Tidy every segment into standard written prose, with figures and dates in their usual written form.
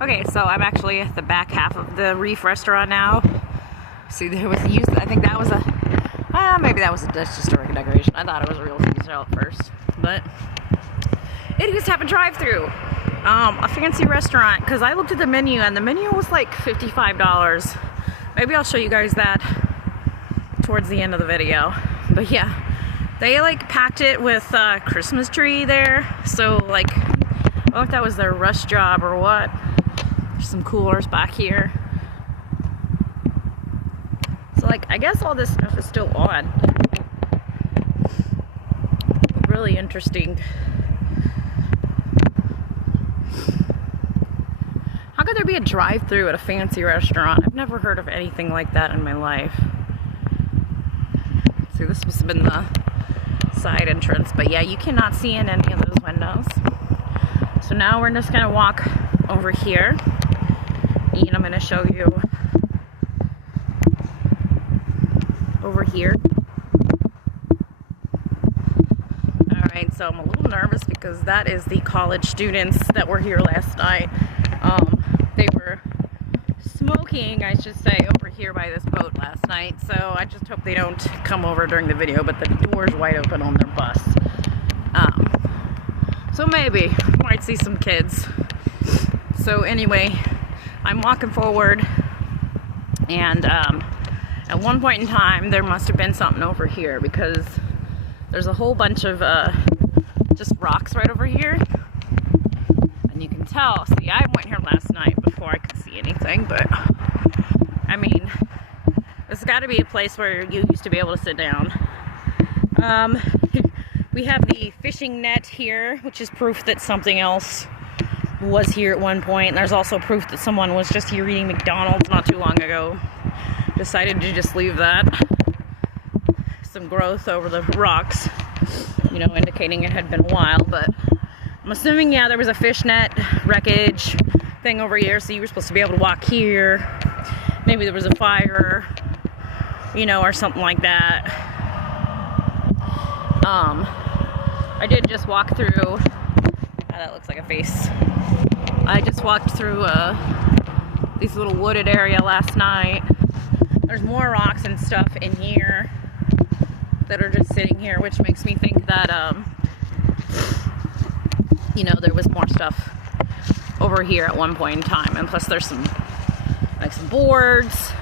Okay, so I'm actually at the back half of the Reef restaurant now. See, there was used. I think that was maybe that was just historic decoration. I thought it was a real hotel at first, but it used to have a drive-through, a fancy restaurant. Because I looked at the menu and the menu was like $55. Maybe I'll show you guys that towards the end of the video. But yeah, they like packed it with a Christmas tree there. So like, I don't know if that was their rush job or what. There's some coolers back here. So like, I guess all this stuff is still on. Really interesting. How could there be a drive-through at a fancy restaurant? I've never heard of anything like that in my life. See, this must have been the side entrance, but yeah, you cannot see in any of those windows. So now we're just gonna walk over here, and I'm gonna show you over here. Alright, so I'm a little nervous because that is the college students that were here last night. They were smoking, I should say, over here by this boat last night, so I just hope they don't come over during the video, but the door's wide open on their bus. So maybe might see some kids. So anyway, I'm walking forward, and at one point in time there must have been something over here, because there's a whole bunch of just rocks right over here, and you can tell. See, I went here last night before I could see anything, but I mean, there's got to be a place where you used to be able to sit down. We have the fishing net here, which is proof that something else was here at one point. And there's also proof that someone was just here eating McDonald's not too long ago. Decided to just leave that. Some growth over the rocks, you know, indicating it had been a while, but I'm assuming, yeah, there was a fish net wreckage thing over here, so you were supposed to be able to walk here. Maybe there was a fire, you know, or something like that. I did just walk through, oh, that looks like a face. I just walked through this little wooded area last night. There's more rocks and stuff in here that are just sitting here, which makes me think that, you know, there was more stuff over here at one point in time. And plus there's some boards,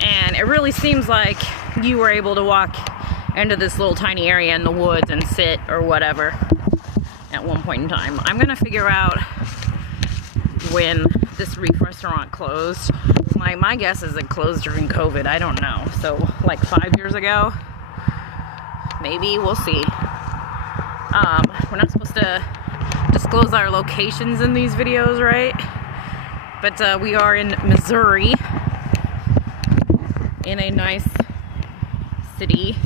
and it really seems like you were able to walk into this little tiny area in the woods and sit or whatever at one point in time. I'm gonna figure out when this Reef restaurant closed. My guess is it closed during COVID. I don't know. So like 5 years ago, maybe. We'll see. We're not supposed to disclose our locations in these videos, right? But we are in Missouri, in a nice city.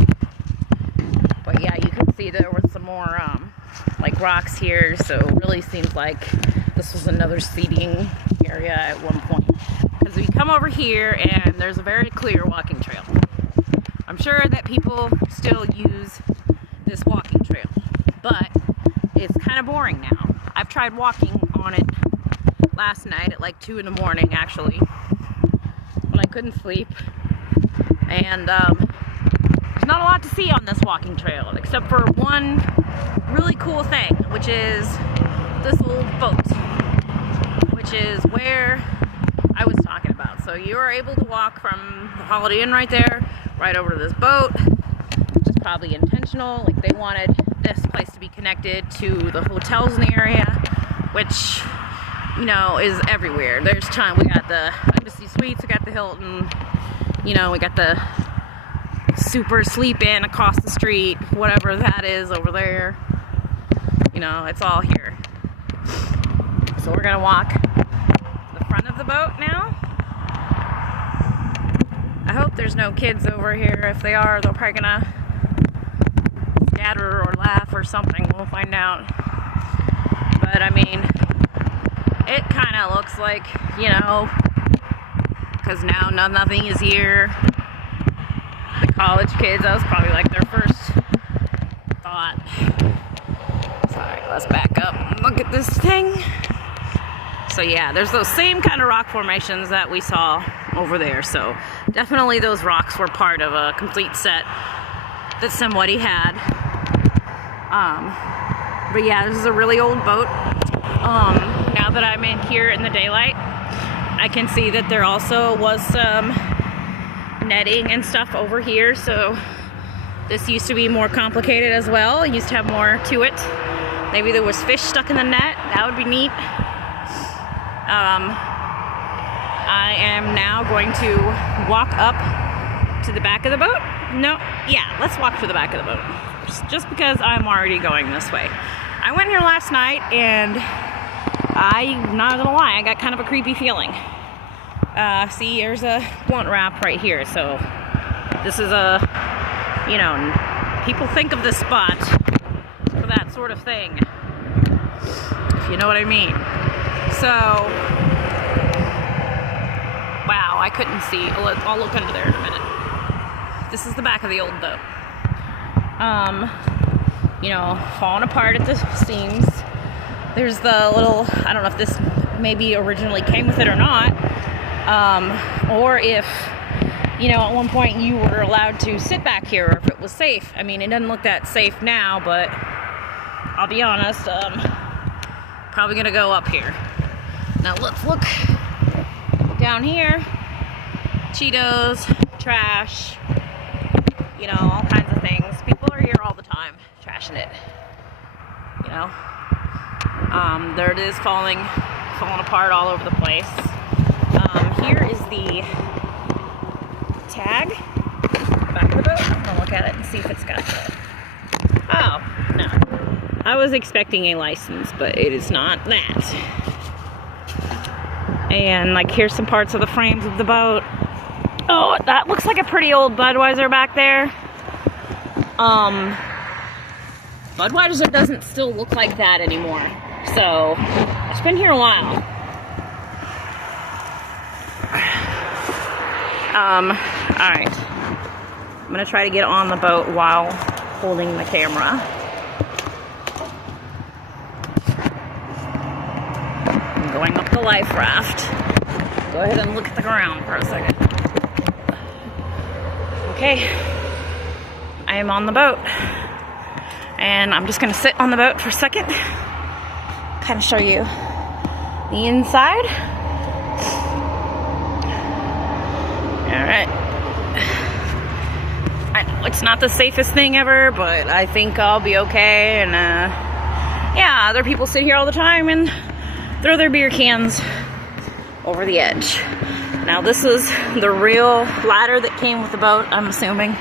But yeah, you can see there was some more like rocks here, so it really seems like this was another seating area at one point. Because we come over here and there's a very clear walking trail. I'm sure that people still use this walking trail, but it's kind of boring now. I've tried walking on it last night at like 2 in the morning, actually, when I couldn't sleep, and there's not a lot to see on this walking trail except for one really cool thing, which is this old boat, which is where I was talking about. So you are able to walk from the Holiday Inn right there right over to this boat, which is probably intentional. Like, they wanted this place to be connected to the hotels in the area, which, you know, is everywhere. There's time. We got the Embassy Suites, we got the Hilton, you know, we got the Super Sleep Inn across the street, whatever that is over there. You know, it's all here. So we're gonna walk to the front of the boat now. I hope there's no kids over here. If they are, they're probably gonna scatter or laugh or something. We'll find out. But I mean, it kind of looks like, you know, because now nothing is here. The college kids, that was probably like their first thought. Sorry, let's back up and look at this thing. So yeah, there's those same kind of rock formations that we saw over there. So definitely those rocks were part of a complete set that somebody had. But yeah, this is a really old boat. Now that I'm in here in the daylight, I can see that there also was some netting and stuff over here. So this used to be more complicated as well. It used to have more to it. Maybe there was fish stuck in the net. That would be neat. I am now going to walk up to the back of the boat. No, yeah, let's walk to the back of the boat. Just because I'm already going this way. I went here last night and I'm not gonna lie, I got kind of a creepy feeling. See, there's a blunt wrap right here. So this is a, you know, people think of this spot for that sort of thing, if you know what I mean. So, wow, I couldn't see. I'll look under there in a minute. This is the back of the old boat. You know, falling apart at the seams. There's the little, I don't know if this maybe originally came with it or not, or if, you know, at one point you were allowed to sit back here, or if it was safe. I mean, it doesn't look that safe now, but I'll be honest, probably gonna go up here. Now let's look down here. Cheetos, trash, you know, all kinds of things. People are here all the time, trashing it, you know. There it is, falling apart all over the place. Here is the tag, back of the boat. I'm gonna look at it and see if it's got the, oh, no. I was expecting a license, but it is not that. And like, here's some parts of the frames of the boat. Oh, that looks like a pretty old Budweiser back there. Budweiser doesn't still look like that anymore. So, it's been here a while. Alright. I'm gonna try to get on the boat while holding the camera. I'm going up the life raft. Go ahead and look at the ground for a second. Okay. I am on the boat. And I'm just gonna sit on the boat for a second. Kind of show you the inside. Alright. I know it's not the safest thing ever, but I think I'll be okay. And yeah, other people sit here all the time and throw their beer cans over the edge. Now this is the real ladder that came with the boat, I'm assuming,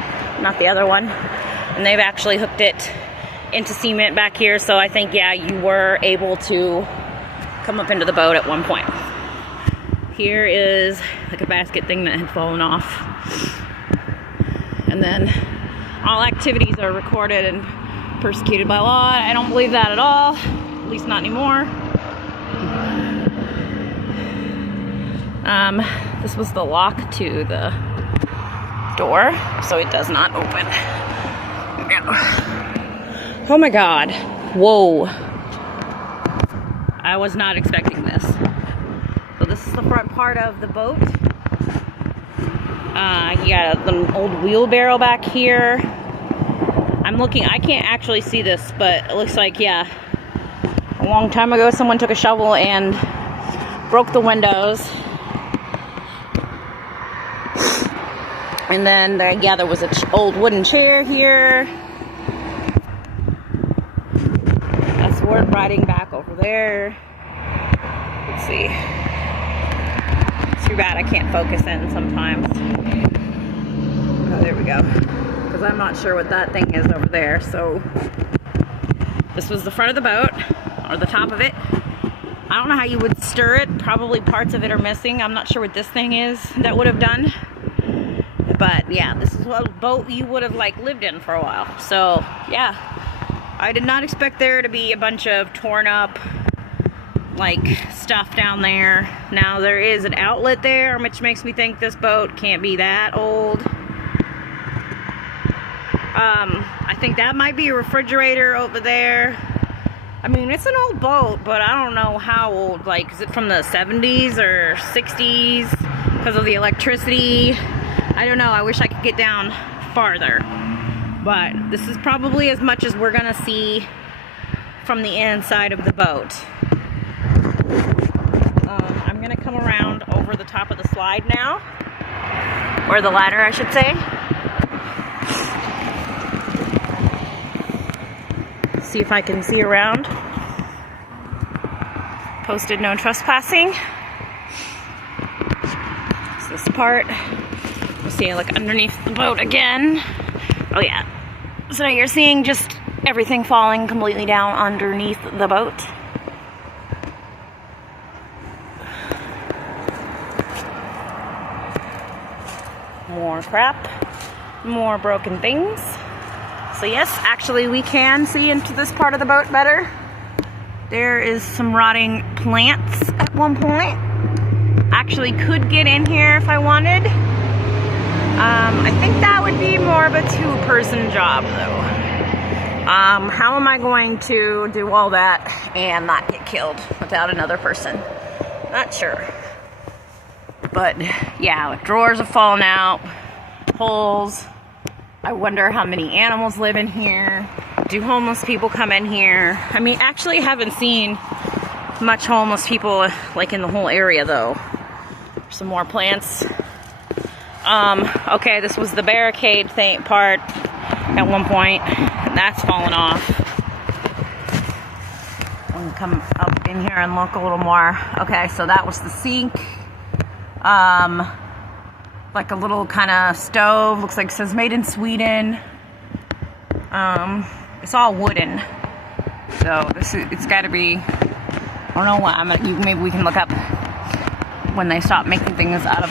not the other one. And they've actually hooked it into cement back here, so I think, yeah, you were able to come up into the boat at one point. Here is like a basket thing that had fallen off. And then all activities are recorded and persecuted by law. I don't believe that at all, at least not anymore. This was the lock to the door, so it does not open. Oh my God. Whoa. I was not expecting this. So this is the front part of the boat. You got an old wheelbarrow back here. I'm looking, I can't actually see this, but it looks like, yeah, a long time ago someone took a shovel and broke the windows. And then, yeah, there was an old wooden chair here. That's Ward riding back over there. Let's see. It's too bad I can't focus in sometimes. Oh, there we go. Because I'm not sure what that thing is over there. So, this was the front of the boat, or the top of it. I don't know how you would stir it. Probably parts of it are missing. I'm not sure what this thing is that would have done. But yeah, this is a boat you would have like lived in for a while. So yeah, I did not expect there to be a bunch of torn up like stuff down there. Now there is an outlet there, which makes me think this boat can't be that old. I think that might be a refrigerator over there. I mean, it's an old boat, but I don't know how old. Like, is it from the 70s or 60s because of the electricity? I don't know. I wish I could get down farther. But this is probably as much as we're going to see from the inside of the boat. I'm going to come around over the top of the slide now. Or the ladder, I should say. See if I can see around. Posted no trespassing. It's this part. We're seeing like underneath the boat again. Oh yeah. So you're seeing just everything falling completely down underneath the boat. More crap. More broken things. So yes, actually we can see into this part of the boat better. There is some rotting plants at one point. Actually could get in here if I wanted. I think that would be more of a two-person job though. How am I going to do all that and not get killed without another person? Not sure. But yeah, drawers have fallen out, holes. I wonder how many animals live in here. Do homeless people come in here? I mean, actually haven't seen much homeless people like in the whole area though. Some more plants. Okay, this was the barricade thing part at one point, and that's fallen off. I'm gonna come up in here and look a little more. Okay, so that was the sink. Like a little kind of stove. Looks like it says made in Sweden. It's all wooden. So it's got to be. I don't know what. Maybe we can look up when they stop making things out of